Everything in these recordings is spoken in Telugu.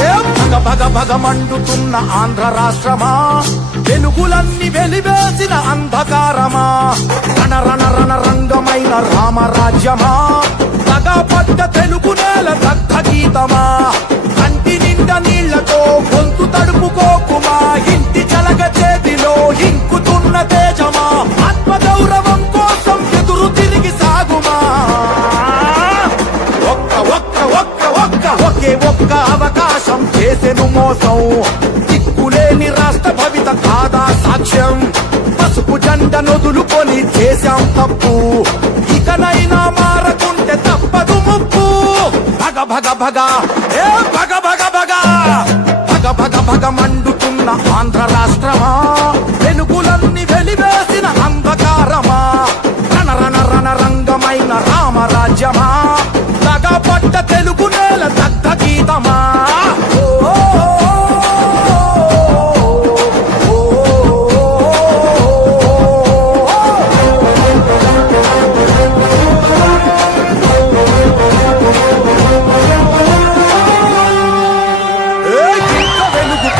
ఏ భగ భగ మండుతున్న ఆంధ్ర రాష్ట్రమా? వెలుగులన్నీ వెలివేసిన అంధకారమా? రణ రణ రణ రంగమైన రామరాజ్యమా? తగపడ్డ తెలుగు నేల దగ్ధ గీతమా? కంటి నిండా నీళ్ళతో గొంతు తడుపుకోకు కోసం దిక్కులేని రాష్ట్ర భవిత కాదా సాక్ష్యం. పసుపు జెండ నొదులుకొని చేశాం తప్పు. ఇకనైనా మారకుంటే తప్పదు ముప్పు. భగ భగ భగ. ఏ భగ భగ భగ. భగ భగ భగ మండుతున్న ఆంధ్ర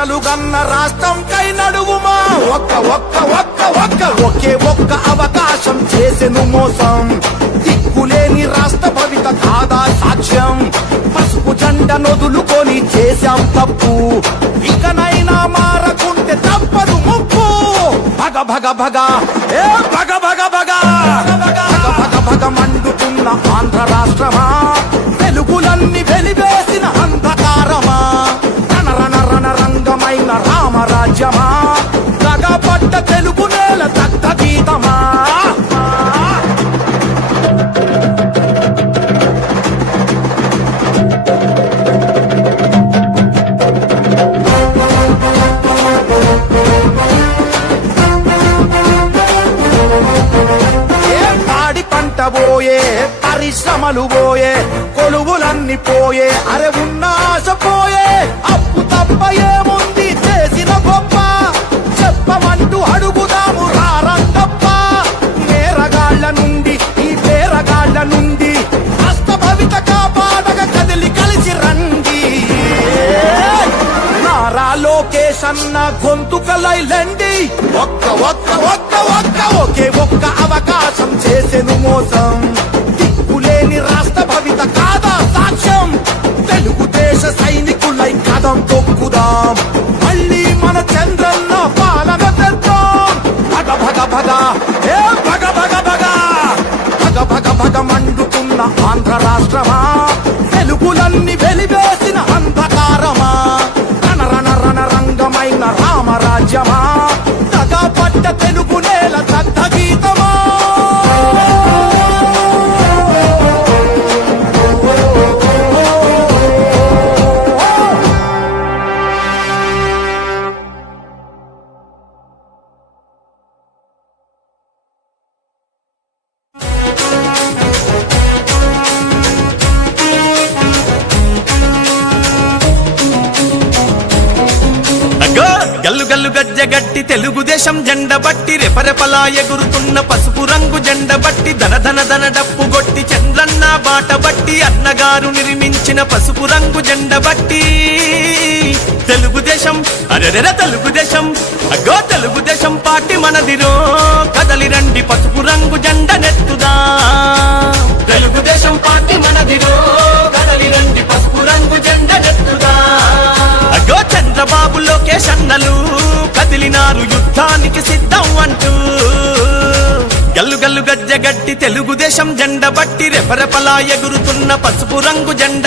కలలు గన్న రాష్ట్రం కై నడువుమా? ఒక్క ఒక్క ఒక్క ఒక్క. ఒకే ఒక్క అవకాశం చేసెను మోసం. దిక్కులేని రాష్ట్ర భవిత కాదా సాక్ష్యం. పసుపు జెండ నొదులుకొని చేశాం తప్పు. ఇకనైనా మారకుంటే తప్పదు ముప్పు. భగ భగ భగ. ఏ భగ భగ పోయే పరిశ్రమలు పోయే కొలువులన్నీ పోయే అరే అన్న గొంతుకలైలండి ఒక్క ఒక్క ఒక్క ఒక్క ఒకే ఒక్క అవకాశం చేసెను మోసం. దిక్కులేని రాష్ట్ర భవిత కాదా సాక్ష్యం? తెలుగుదేశ సైనికులై కదం గల్లు గల్లు గజ్జ గట్టి తెలుగుదేశం జెండ బట్టి రెపరెపలా ఎగురుతున్న పసుపు రంగు జెండ బట్టి ధన ధన ధన డప్పు గొట్టి చంద్రన్న బాట బట్టి అన్నగారు నిర్మించిన పసుపు రంగు జెండ బట్టి. తెలుగుదేశం అరెరెర తెలుగుదేశం అగ్గో తెలుగుదేశం పార్టీ మనదిరో. కదలి రండి పసుపు రంగు జెండ నెత్తుదా. తెలుగుదేశం పార్టీ మనదిరో. కదలి రండి పసుపు రంగు జెండ నెత్తుదా. చంద్రబాబు లోకేష్ అన్నలు కదిలినారు యుద్ధానికి సిద్ధం అంటూ. గల్లు గల్లు గజ్జ గట్టి తెలుగుదేశం జెండ బట్టి రెపరెపలా ఎగురుతున్న పసుపు రంగు జెండ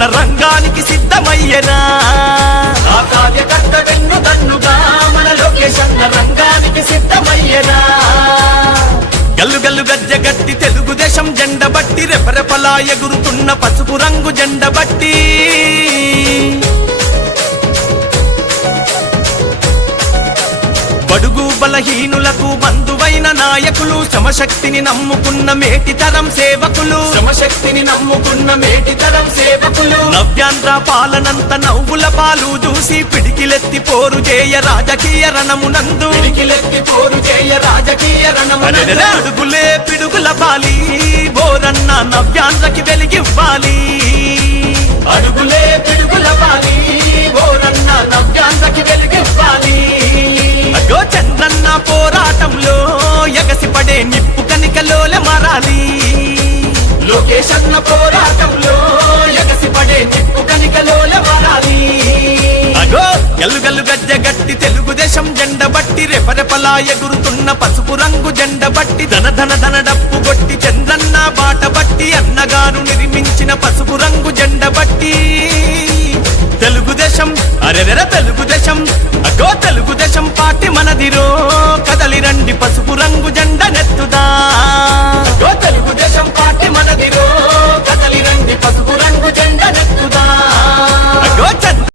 అన్న రంగానికి సిద్ధమయ్యరా కార్యకర్త వెన్ను దన్నుగా మన లోకేష్ అన్న రంగానికి సిద్ధమయ్యరా గల్లు గల్లు గజ్జ గట్టి తెలుగుదేశం జెండ బట్టి రెపరెపలా ఎగురుతున్న పసుపు రంగు జెండ బట్టి బలహీనులకు బంధువైన నాయకులు శ్రమశక్తిని నమ్ముకున్న మేటి తరం సేవకులు. శ్రమశక్తిని నమ్ముకున్న మేటి తరం సేవకులు. నవ్యాంధ్ర పాలనంత నవ్వుల పాలు చూసి పిడికిలెత్తి పోరు చేయ రాజకీయ రణమునందు. పిడికిలెత్తి పోరు చేయ రాజకీయ రణమునందు. అడుగులే పిడుగుల బాలి బోరన్న నవ్యాంధ్రకి వెలిగివ్వాలి. అడుగులే పిడుగుల ఎగసిపడే నిప్పు కనికలోల మారాలి. లోకేష్ అన్న పోరాటంలో ఎగసిపడే నిప్పు కనికలోల మారాలి. అగో గల్లు గల్లు గజ్జ గట్టి తెలుగుదేశం జెండ బట్టి రెపరెపలా ఎగురుతున్న పసుపు రంగు జెండ బట్టి ధన ధన ధన డప్పు కొట్టి చంద్రన్న బాట బట్టి అన్నగారు నిర్మించిన పసుపు రంగు జెండ బట్టి. తెలుగుదేశం అరెరెర తెలుగుదేశం